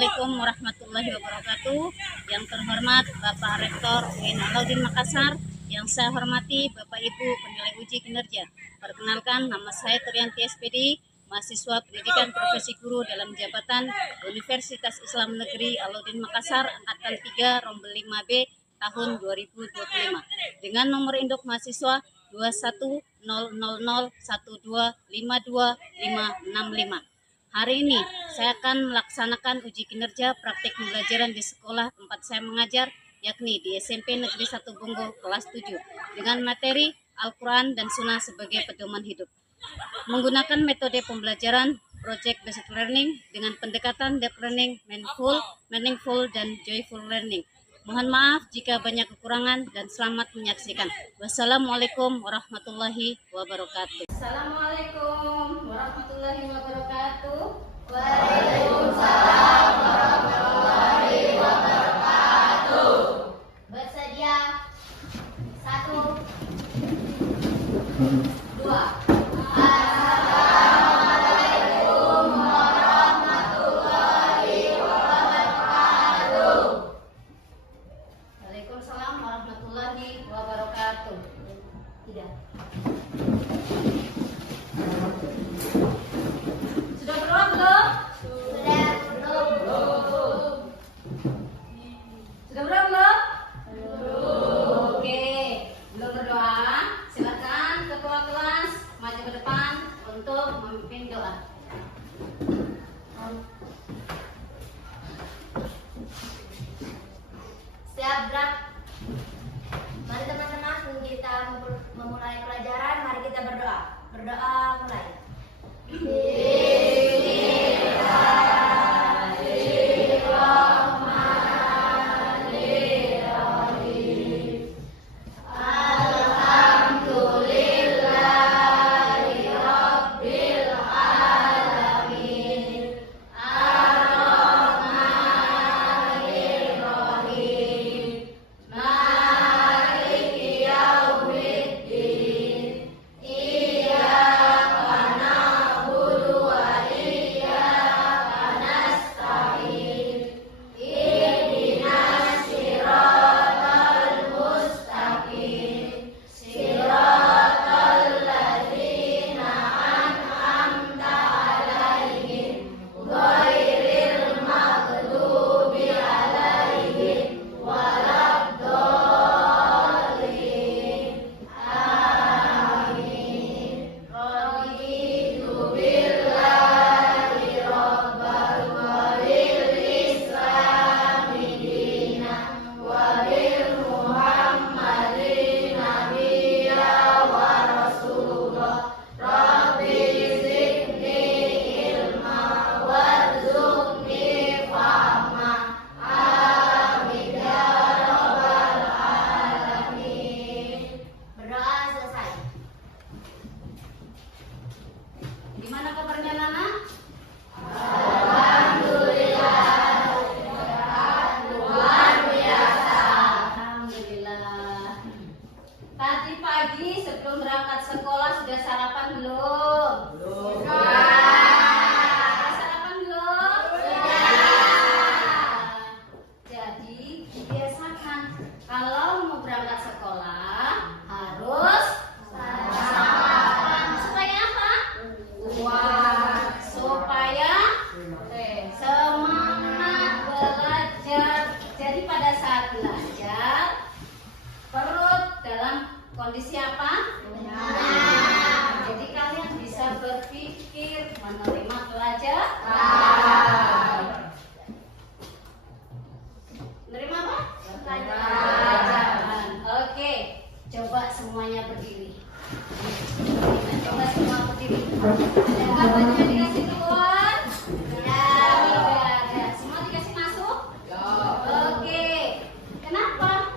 Assalamualaikum warahmatullahi wabarakatuh. Yang terhormat Bapak Rektor UIN Alauddin Makassar, yang saya hormati Bapak Ibu penilai uji kinerja. Perkenalkan, nama saya Trianti SPD, mahasiswa pendidikan profesi guru dalam jabatan Universitas Islam Negeri Alauddin Makassar, angkatan 3 rombel 5B tahun 2025 dengan nomor induk mahasiswa 2100012525565. Hari ini saya akan melaksanakan uji kinerja praktik pembelajaran di sekolah tempat saya mengajar, yakni di SMP Negeri 1 Bunggo kelas 7 dengan materi Al-Quran dan Sunnah sebagai pedoman hidup. Menggunakan metode pembelajaran Project Based Learning dengan pendekatan Deep Learning, Meaningful, dan Joyful Learning. Mohon maaf jika banyak kekurangan dan selamat menyaksikan. Wassalamualaikum warahmatullahi wabarakatuh. Assalamualaikum warahmatullahi wabarakatuh. Waalaikumsalam warahmatullahi wabarakatuh. Bersedia. 1, 2. Waalaikumsalam warahmatullahi wabarakatuh. Tidak. Sudah berdoa belum? Sudah belum? Sudah berdoa belum? Oke, belum berdoa. Silakan ketua kelas maju ke depan untuk memimpin doa. Siap gerak. Mari teman-teman, kita memulai pelajaran. Mari kita berdoa. Berdoa mulai. Gimana kabarnya Nana? Alhamdulillah. Tadi pagi sebelum berangkat sekolah sudah sarapan belum? Sarapan belum? Jadi biasakan kalau mau berangkat sekolah harus sarapan. Supaya apa? Supaya semangat belajar. Jadi pada saat belajar perut dalam kondisi apa? Jadi kalian bisa berpikir, menerima pelajaran. Menerima apa? Pelajaran. Oke, coba semuanya berdiri. Coba semua berdiri. Ada bajunya dikasih keluar? Tidak ada. Semua dikasih masuk? Oke. Kenapa?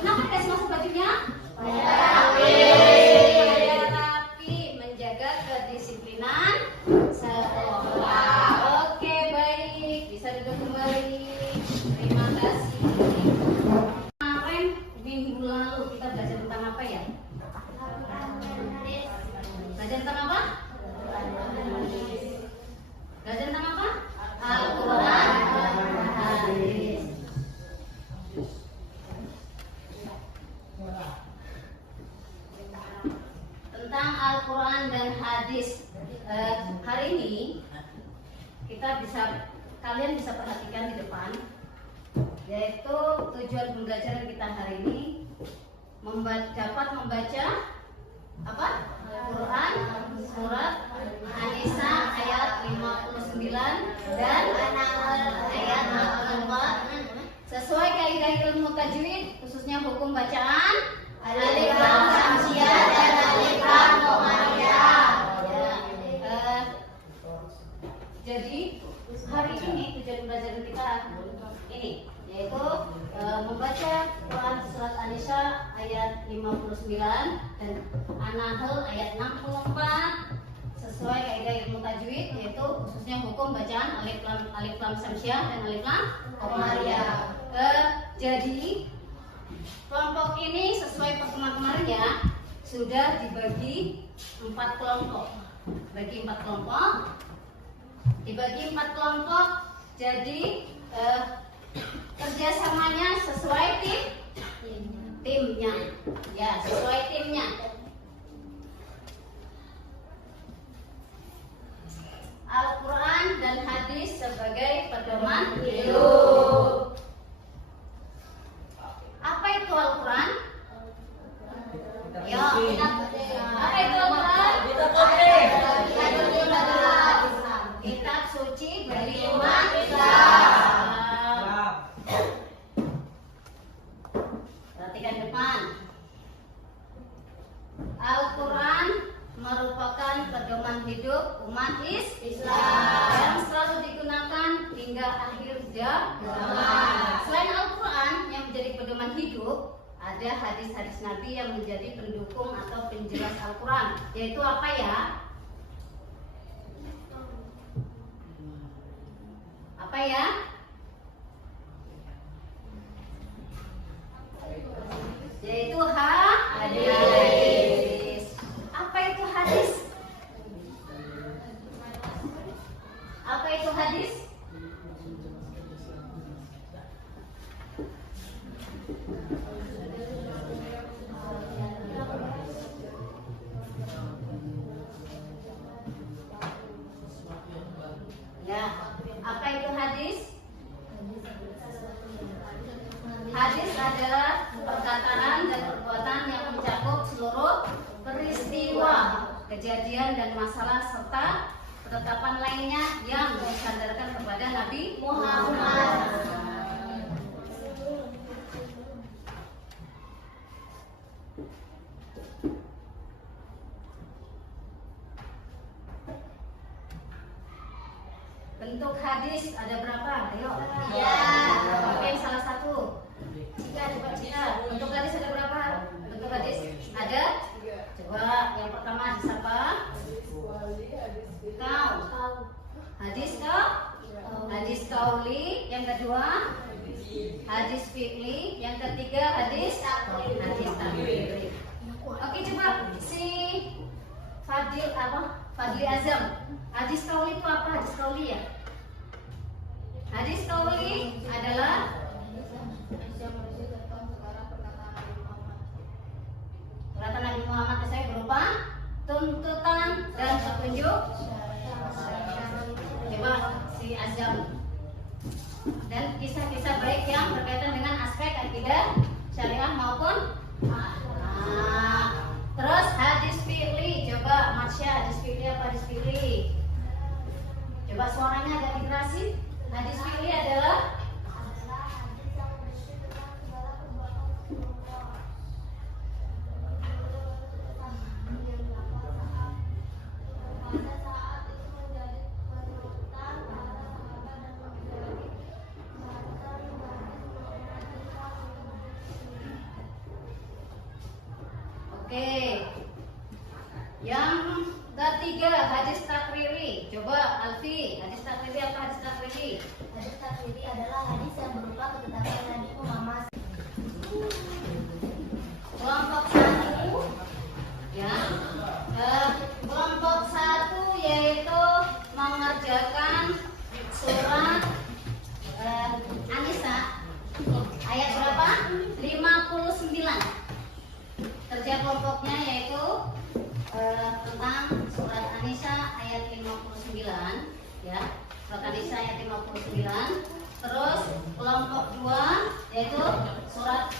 Kenapa dikasih masuk bajunya? Supaya rapi, menjaga kedisiplinan sekolah. hari ini kalian bisa perhatikan di depan, yaitu tujuan pembelajaran kita hari ini dapat membaca apa? Quran surat An-Nisa ayat 59 dan An-Nahl ayat 64 sesuai kaidah ilmu tajwid, khususnya hukum bacaan alif lam samsiah dan alif lam qamariyah. Jadi hari ini tujuan pembelajaran kita ini yaitu membaca Quran surat An-Nisa ayat 59 dan An-Nahl ayat 64 sesuai kaidah ilmu tajwid, yaitu khususnya hukum bacaan alif lam samsiah dan alif lam qamariyah. Jadi kelompok ini sesuai pertemuan kemarin ya, sudah dibagi 4 kelompok. Dibagi 4 kelompok. Jadi kerjasamanya sesuai timnya. Ya, sesuai timnya. Al-Quran dan hadis sebagai pedoman hidup. Apa itu Al-Quran? Ya, apa itu Al-Quran? Kitab suci dari umat Islam. Perhatikan depan. Al-Quran merupakan pedoman hidup umat Islam yang selalu digunakan hingga akhir zaman. Selain Al-Quran yang menjadi pedoman hidup, ada hadis-hadis Nabi yang menjadi pendukung atau penjelas Al-Quran. Yaitu apa ya? Apa ya? Yaitu hadis. Apa itu hadis? Apa itu hadis? Ya, apa itu hadis? Hadis adalah perkataan dan perbuatan yang mencakup seluruh peristiwa, kejadian dan masalah serta ketetapan lainnya yang disandarkan kepada Nabi Muhammad. Bentuk hadis ada berapa? Ayo. Ya. Oke, salah satu. Tiga. Bentuk hadis ada berapa? Bentuk hadis ada? Coba yang pertama hadis apa? Hadis hadis kauli. Yang kedua hadis fi'li. Yang ketiga hadis takriri. Oke, coba si Fadli Azam. Hadis kauli itu apa? Hadis kauli ya? Hadis kauli adalah perkataan Nabi Muhammad saya berupa tuntutan dan petunjuk. Coba si Azam. Dan kisah-kisah baik yang berkaitan dengan aspek akidah, syariah maupun terus hadis fi'li. Coba Marsha, hadis fi'li apa hadis fi'li? Coba suaranya agak dikerasin. Hadis fi'li adalah oke. Yang ketiga hadis takriri. Coba Alfi, hadis takriri apa hadis takriri? Hadis takriri adalah hadis yang berupa ketetapan Nabi Muhammad. Kelompok satu, ya. Kelompok satu yaitu mengerjakan surat An-Nisa ayat berapa? 59. Kerja kelompoknya yaitu tentang surat An-Nisa ayat 59. ya. Surat An-Nisa ayat 59. Terus kelompok 2 yaitu surat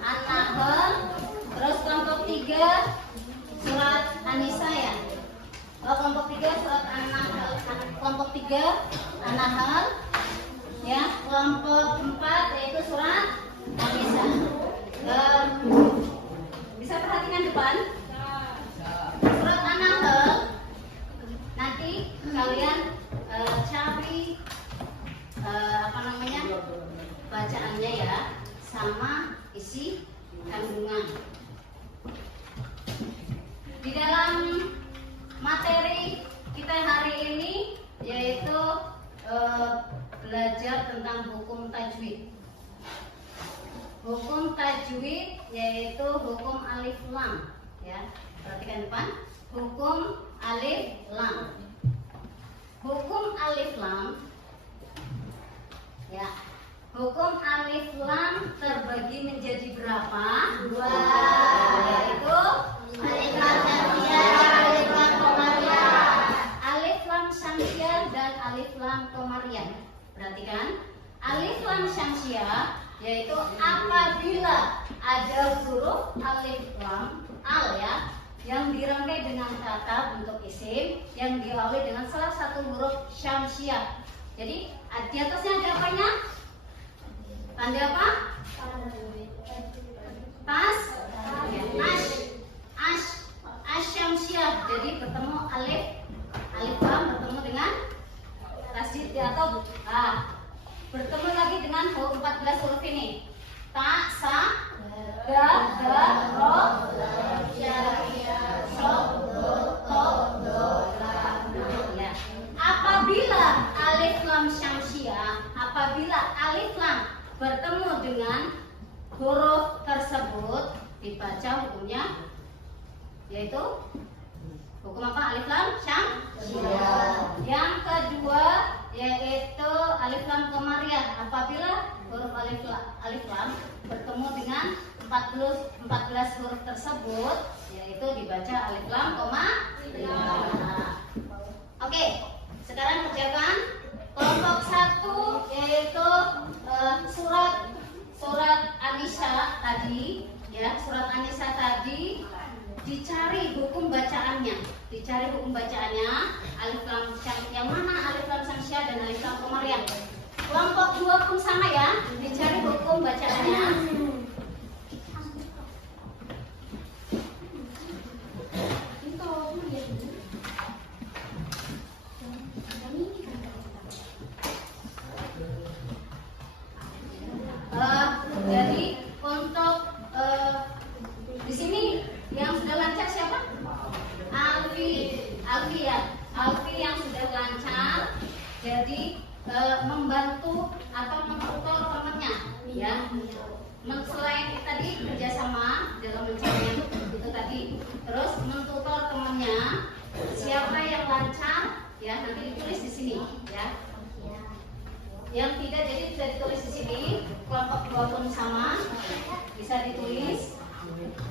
An-Nahl. Terus kelompok 3 surat An-Nisa ya. Kelompok 3 surat An-Nahl. Kelompok 3 An-Nahl. Ya, kelompok 4 yaitu surat An-Nisa. Bisa perhatikan depan. Surat An-Nahl nanti kalian cari bacaannya ya, sama isi kandungan. Di dalam materi kita hari ini yaitu belajar tentang hukum tajwid. Hukum tajwid yaitu hukum alif lam ya. Perhatikan depan. Hukum alif lam. Hukum alif lam ya. Hukum alif lam terbagi menjadi berapa? 2. Yaitu alif lam syamsiah, alif lam qamariyah. Alif lam syamsiah dan alif lam qamariyah. Perhatikan, alif lam syamsiah yaitu apabila ada huruf alif lam al ya, yang dirangkai dengan kata bentuk isim yang diawali dengan salah satu huruf syamsiah. Jadi di atasnya ada apanya? Tanda apa? Tas, asyamsiah. Jadi bertemu alif lam bertemu dengan tasdid atau bertemu lagi dengan 14 huruf ini. Ta, sa, da, ro, ya, so, to, do, la, ya. Apabila alif lam syamsiah, apabila alif lam bertemu dengan huruf tersebut dibaca hukumnya yaitu hukum apa? Alif lam syamsiah. Yang kedua yaitu alif lam qamariyah. Apabila huruf alif lam bertemu dengan 14 huruf tersebut yaitu dibaca alif lam qamariyah. Oke, sekarang kerjakan kelompok 1 yaitu surat An-Nisa tadi ya, surat An-Nisa tadi dicari hukum bacaannya. Alif lam yang mana alif lam syamsiah dan alif lam qamariyah. Kelompok 2 pun sama ya, dicari hukum bacaannya. Jadi untuk di sini yang sudah lancar siapa? Alfi ya. Alfi yang sudah lancar. Jadi membantu atau mentutor temannya ya. Selain tadi kerjasama dalam mencari itu tadi, terus mentutor temannya. Siapa yang lancar ya nanti ditulis di sini ya. Yang tidak jadi bisa ditulis di sini. Kelompok 2 pun sama, bisa ditulis.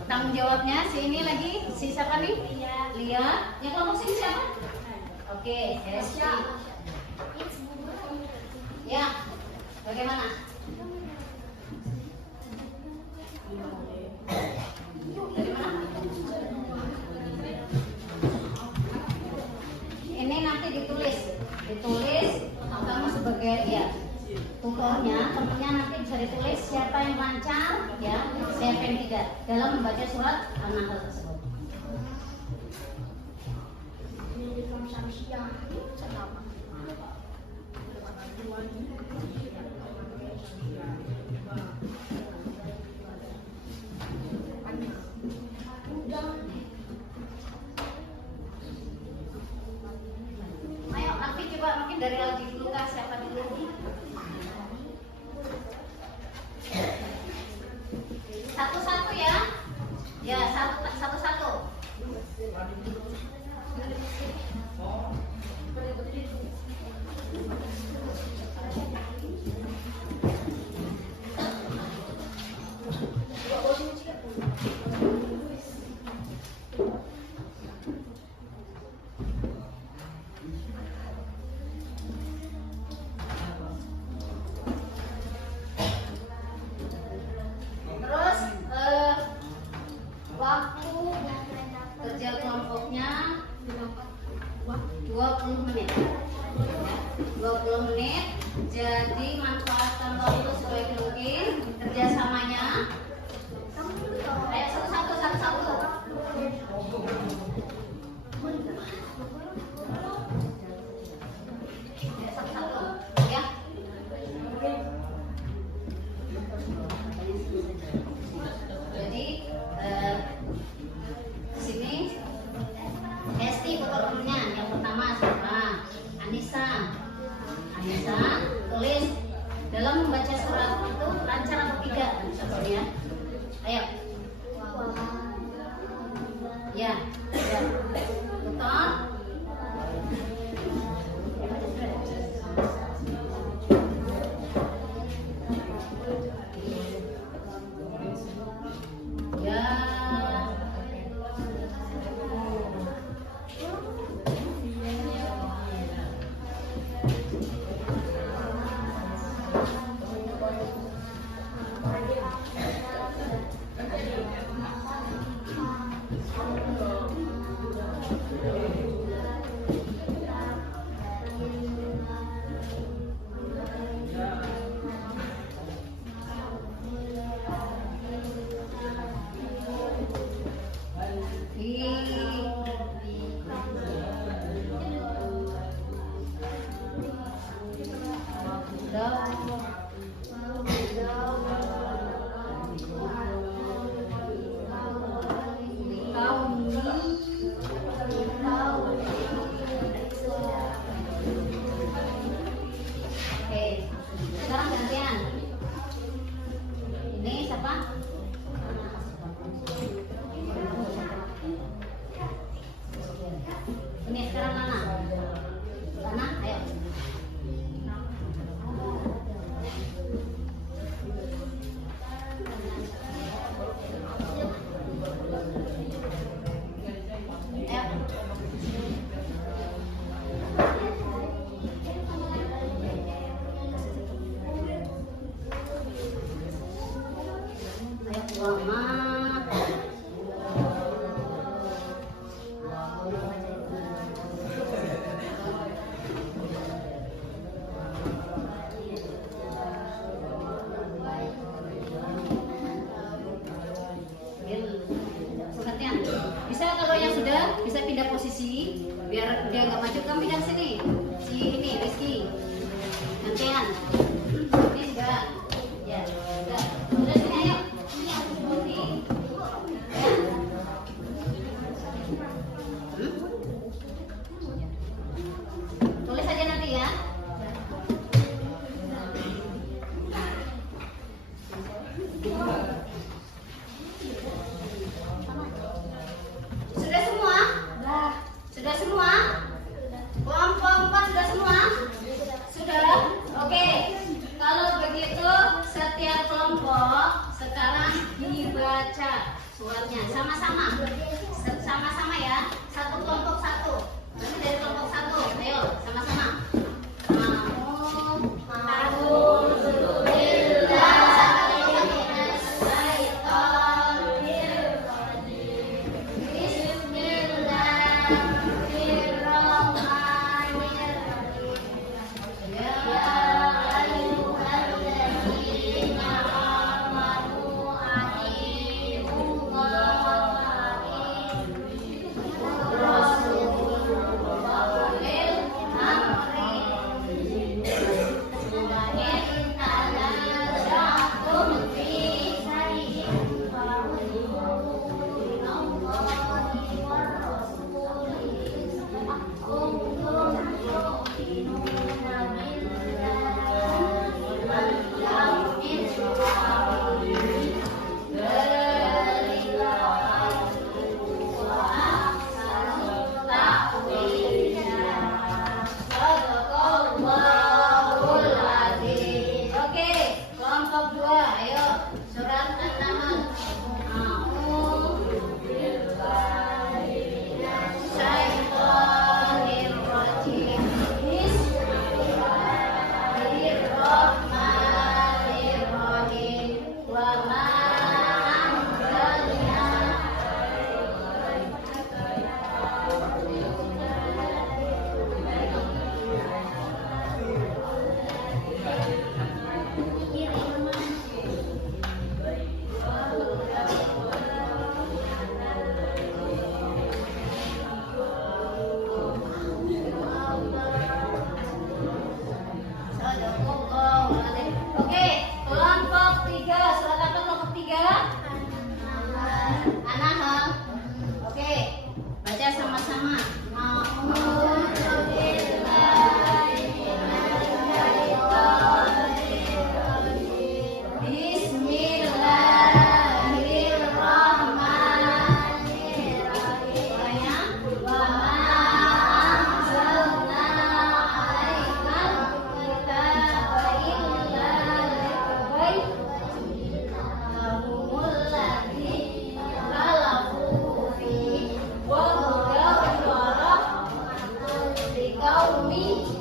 Tanggung jawabnya si ini lagi, si siapa nih? Lia. Yang kelompok sini siapa? Oke, Hesti. Ya, bagaimana? Dari mana? Ini nanti ditulis kamu sebagai ya tutornya, temennya nanti bisa ditulis siapa yang lancar ya, siapa yang tidak dalam membaca surat An-Nahl tersebut. Ayo, Arfi coba mungkin dari Aldi dulu kah, siapa dulu? Satu-satu ya. Ya, satu-satu. menit. Ya, 20 menit. Jadi manfaatkan waktu sebaik mungkin. Kerjasamanya. Ayo satu-satu. Ya, satu-satu. Ya. Jadi sini Hesti fotonya yang pertama siapa? Anissa. Tulis dalam membaca surat itu lancar atau tidak? Ya. Ayo. Ya. Betul. Ya. Oke, sekarang gantian. Ini siapa? Ini sekarang Lana. Lana, ayo. Mama. Gantian. Bisa kalau yang sudah bisa pindah posisi biar dia nggak maju, kamu pindah sini. Si ini Rizky. Gantian. Ini sudah. Ya, sudah. Udah sini ayo. Tulis aja nanti ya. Sudah semua? Sudah semua? Kelompok 4 sudah semua? Sudah? Oke.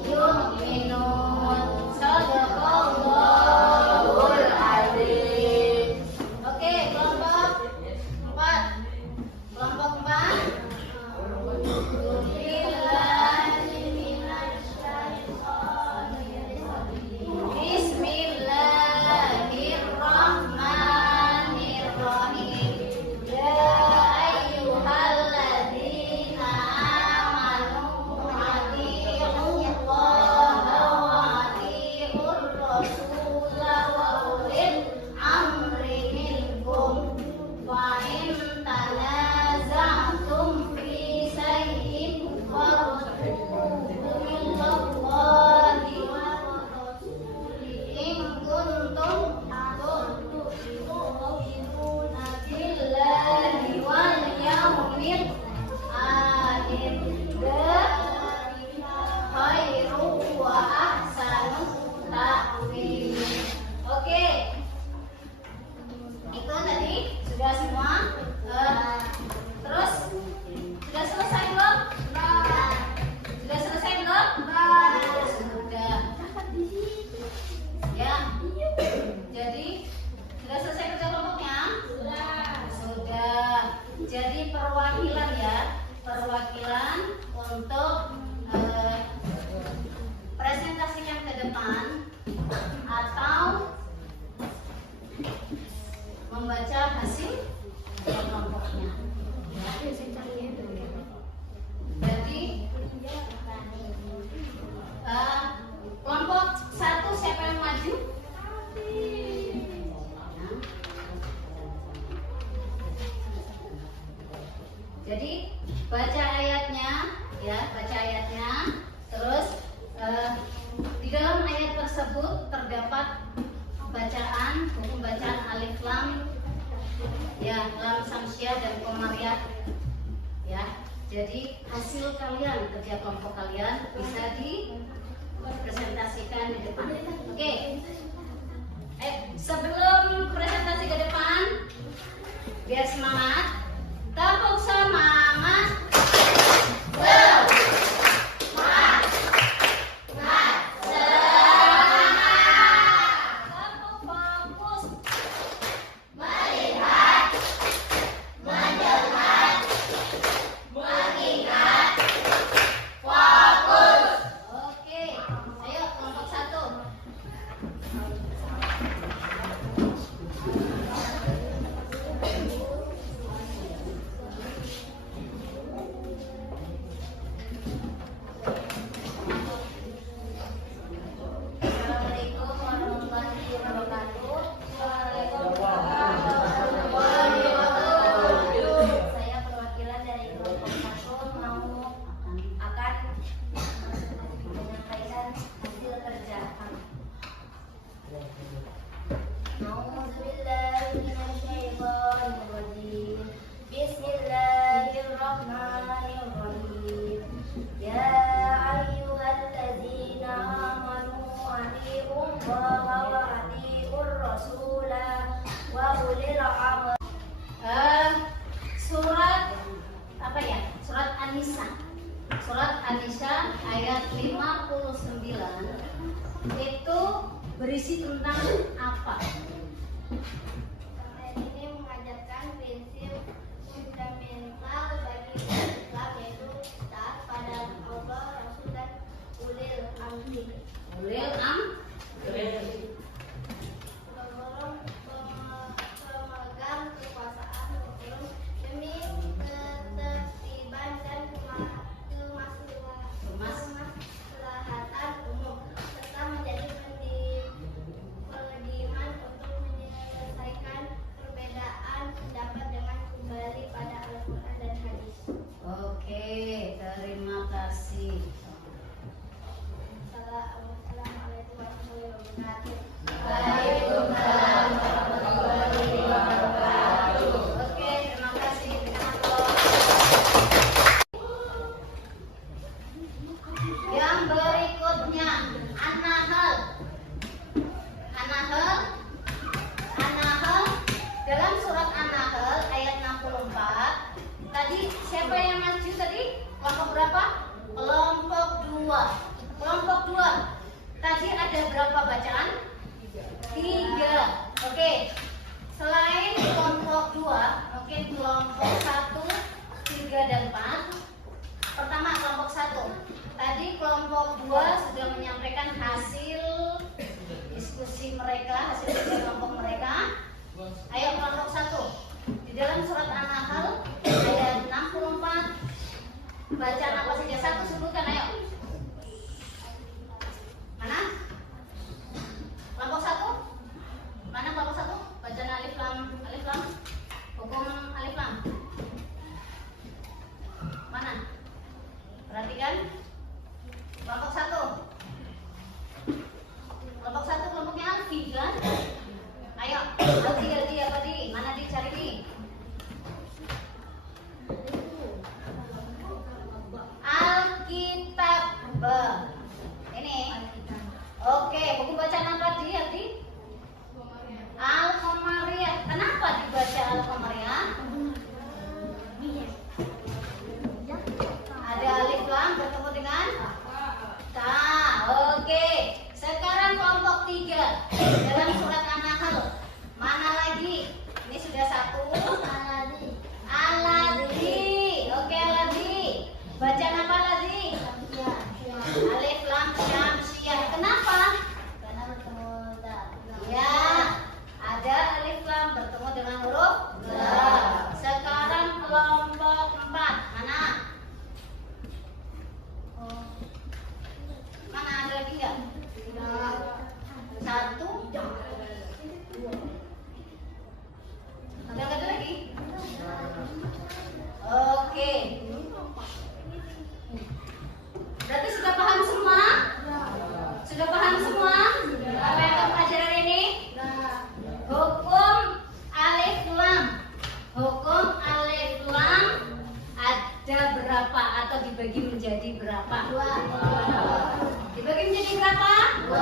yu'minun. Shadaqallahul azim. Oke, kelompok 4. Kelompok 4. Bismillahirrahmanirrahim. Ya ayyuhalladzina amanu atiiqullaha wa atiiqur rasula wa ulil amri minkum. Wa in tanaza'tum fi shay'in farudduhu ilallahi wa rasuli in kuntum tu'minuna billahi wal yawmil akhir. Khairu wa ahsanu ta'wil. Oke. Itu tadi sudah semua. Terus sudah selesai belum? Sudah selesai belum? Sudah. Ya. Jadi sudah selesai kerja kelompoknya? Sudah. Jadi perwakilan ya, perwakilan untuk presentasikan ke depan atau membaca hasil kelompoknya. Jadi kelompok 1 siapa yang maju? Jadi baca ayatnya, ya baca ayatnya. Terus di dalam ayat tersebut terdapat bacaan, hukum bacaan alif lam, ya lam samsiah dan qamariyah, ya. Jadi hasil kalian kerja kelompok kalian bisa dipresentasikan di depan. Oke. Sebelum presentasi ke depan, biar semangat, tepuk semangat. Bismillahirrahmanirrahim. Ya ayyuhalladzina amanu atiiqullaha wa atiiqur rasula wa ulil amri. Surat apa ya? Surat An-Nisa. Surat An-Nisa ayat 59 itu berisi tentang apa? Ini mengajarkan prinsip fundamental bagi Islam, yaitu taat pada Allah, Rasul dan ulil amri. Ulil amri. Pemegang kekuasaan hukum demi ketertiban dan kemaslahatan umum, serta menjadi pendidikan untuk menyelesaikan perbedaan pendapat dengan kembali pada Al-Quran dan hadis. Oke, terima kasih. Assalamualaikum warahmatullahi wabarakatuh. Kelompok 2. Tadi ada berapa bacaan? 3. Oke. Selain kelompok 2, mungkin kelompok 1, 3 dan 4. Pertama kelompok 1. Tadi kelompok 2 sudah menyampaikan hasil diskusi mereka, hasil diskusi kelompok mereka. Ayo kelompok 1. Di dalam surat An-Nahl ayat 64 bacaan apa saja? Satu sebutkan, ayo. Mana? Kelompok 1? Mana kelompok 1? Bacaan alif lam, alif lam. Hukum alif lam. Mana? Perhatikan. Kelompok 1. Kelompok 1 kelompoknya Alfi kan? Ayo, Alfi apa di? Mana dicari di? Alkitab. Ini. Oke, buku bacaan apa di? Alfi? Al-Qamariyah. Kenapa dibaca Al-Qamariyah? Ada alif lam bertemu dengan ta. Oke. Sekarang kelompok 3 dalam surat An-Nahl. Mana lagi? Ini sudah satu. Aladi. Oke, Aladi. Bacaan apa Aladi? Alif lam syamsiyah. Kenapa? Karena bertemu ya. Ada alif lam bertemu dengan huruf ga. Sekarang kelompok 4. Mana? Mana ada lagi enggak? 1. Ada lagi? Oke. Berarti sudah paham semua? Sudah paham semua? Apa yang kamu pelajari hari ini? Hukum alif lam. Hukum alif lam ada berapa atau dibagi menjadi berapa? 2. Dibagi menjadi berapa? 2.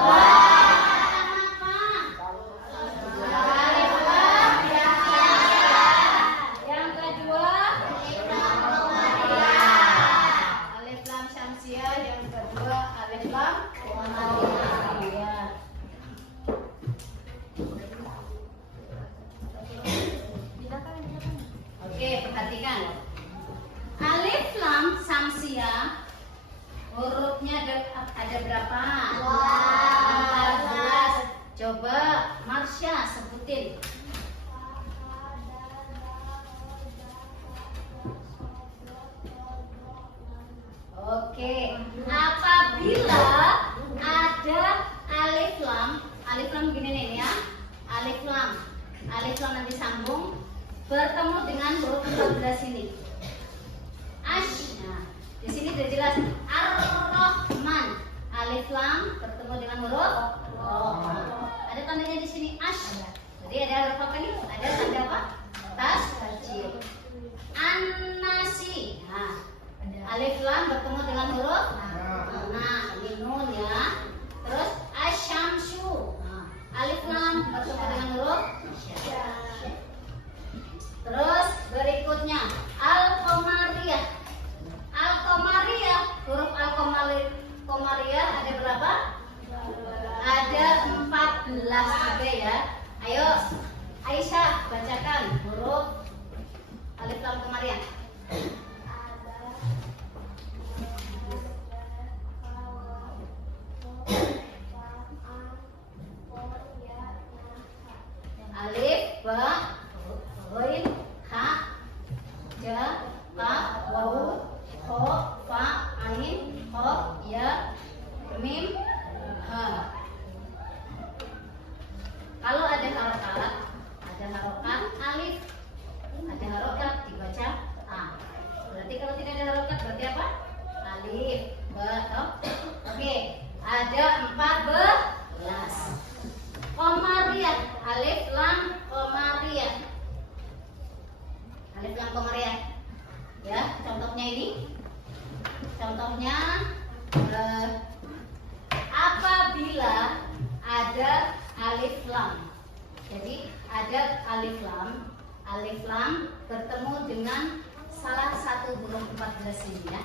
Alif lam syamsiyah. Yang kedua alif lam syamsiyah. Yang kedua alif lam qamariyah. Oke, perhatikan. Alif lam syamsiyah hurufnya ada berapa? 14. Coba Marsha sebutin. Oke, apabila ada alif lam gini nih ya, alif lam nanti sambung bertemu dengan huruf 14 ini. Ash, nah, di sini sudah jelas Ar-Rahman, alif lam bertemu dengan huruf ada tandanya di sini ash. Jadi ada huruf apa nih? Ada tanda apa? Tasjid. An-Nasi. Nah, alif lam bertemu dengan huruf ini nun ya. Terus asyamsu. Nah, alif lam bertemu dengan huruf terus berikutnya al-qamariyah. Al-qamariyah, huruf al-qamariyah ada berapa? Ada 14 juga ya. Ayo Aisyah bacakan huruf alif lam qamariyah. Alif, ba, ghain, ha, ja, ta, waw, kha, fa, ain, kha, ya, mim, ha. Kalau ada harokat alif, ada harokat dibaca a. Berarti kalau tidak ada harokat berarti apa? Alif, ba, toh. Oke, ada 14. Qamariyah, alif lam qamariyah. Alif lam qamariyah. Ya, contohnya ini. Contohnya apabila ada alif lam. Jadi ada alif lam bertemu dengan salah satu huruf 14 ini ya.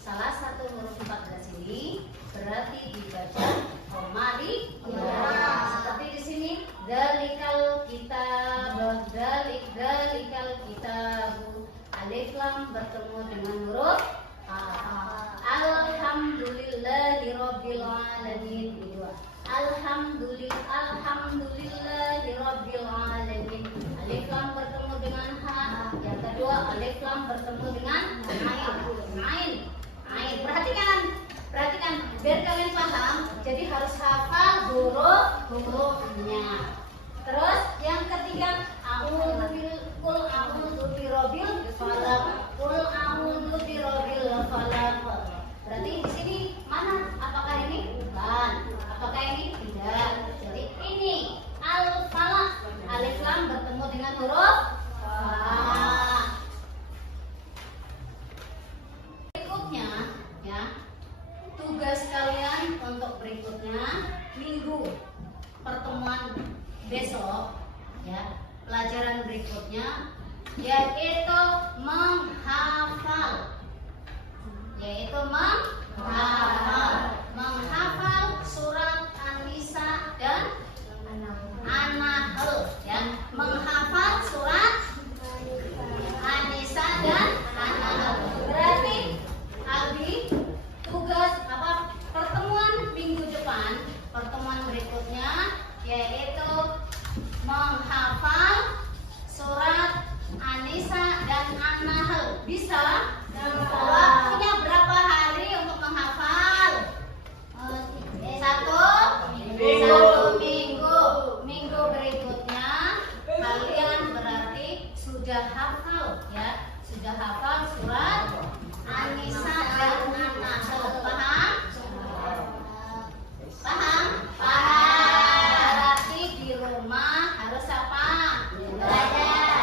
Salah satu huruf 14 ini berarti dibaca koma di seperti di sini dalikal kitab, dalikal kitabu, alif lam bertemu dengan huruf alhamdulillahirabbil alamin. Kedua, alhamdulillahirabbil alamin, alif lam bertemu dengan ha. Yang kedua, alif lam bertemu dengan ain. Perhatikan biar kalian paham. Jadi harus hafal hurufnya. Terus yang ketiga, qul a'udzu birabbil falaq, qul a'udzu birabbil falaq. Berarti di sini mana? Apakah ini? Bukan. Apakah ini? Tidak. Jadi ini al-falaq, alif lam bertemu dengan huruf fa. Berikutnya ya. Tugas kalian untuk berikutnya minggu pertemuan besok ya, pelajaran berikutnya yaitu menghafal surat An-Nisa dan An-Nahl ya, menghafal surat An-Nisa dan An-Nahl. Berarti Albi tugas pertemuan minggu depan, pertemuan berikutnya yaitu menghafal surat An-Nisa dan An-Nahl. Bisa? Waktunya berapa hari untuk menghafal? Satu minggu. Minggu berikutnya kalian berarti sudah hafal ya, sudah hafal surat An-Nisa dan An-Nahl. Paham? Berarti di rumah harus apa? Belajar.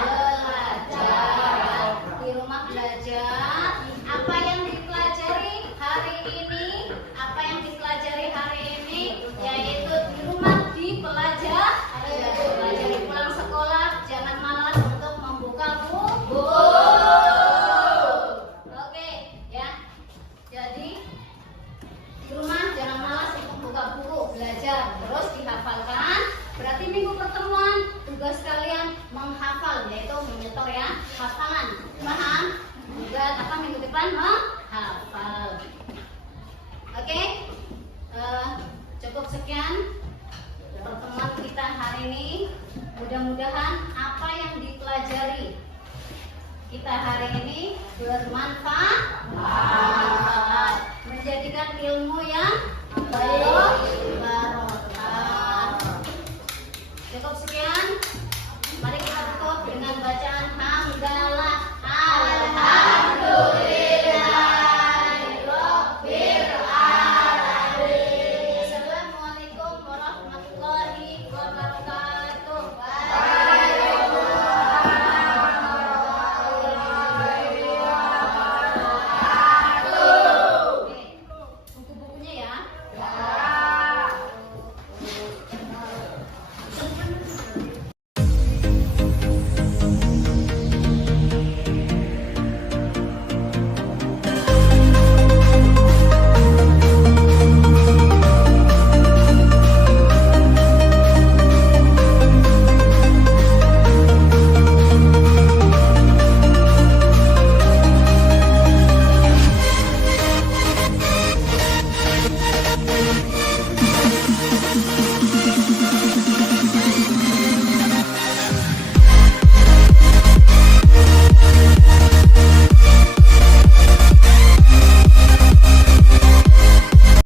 Di rumah belajar. Apa yang dipelajari hari ini? Yaitu di rumah dipelajari. Pulang sekolah jangan malas untuk membuka buku. Oke, ya. Jadi di rumah jangan malas untuk buka buku, belajar terus dihafalkan. Berarti minggu pertemuan tugas kalian menghafal, yaitu menyetor ya, hafalan. Paham? Tugas apa minggu depan? Menghafal. Oke, cukup sekian pertemuan kita hari ini. Mudah-mudahan apa yang dipelajari kita hari ini bermanfaat, menjadikan ilmu yang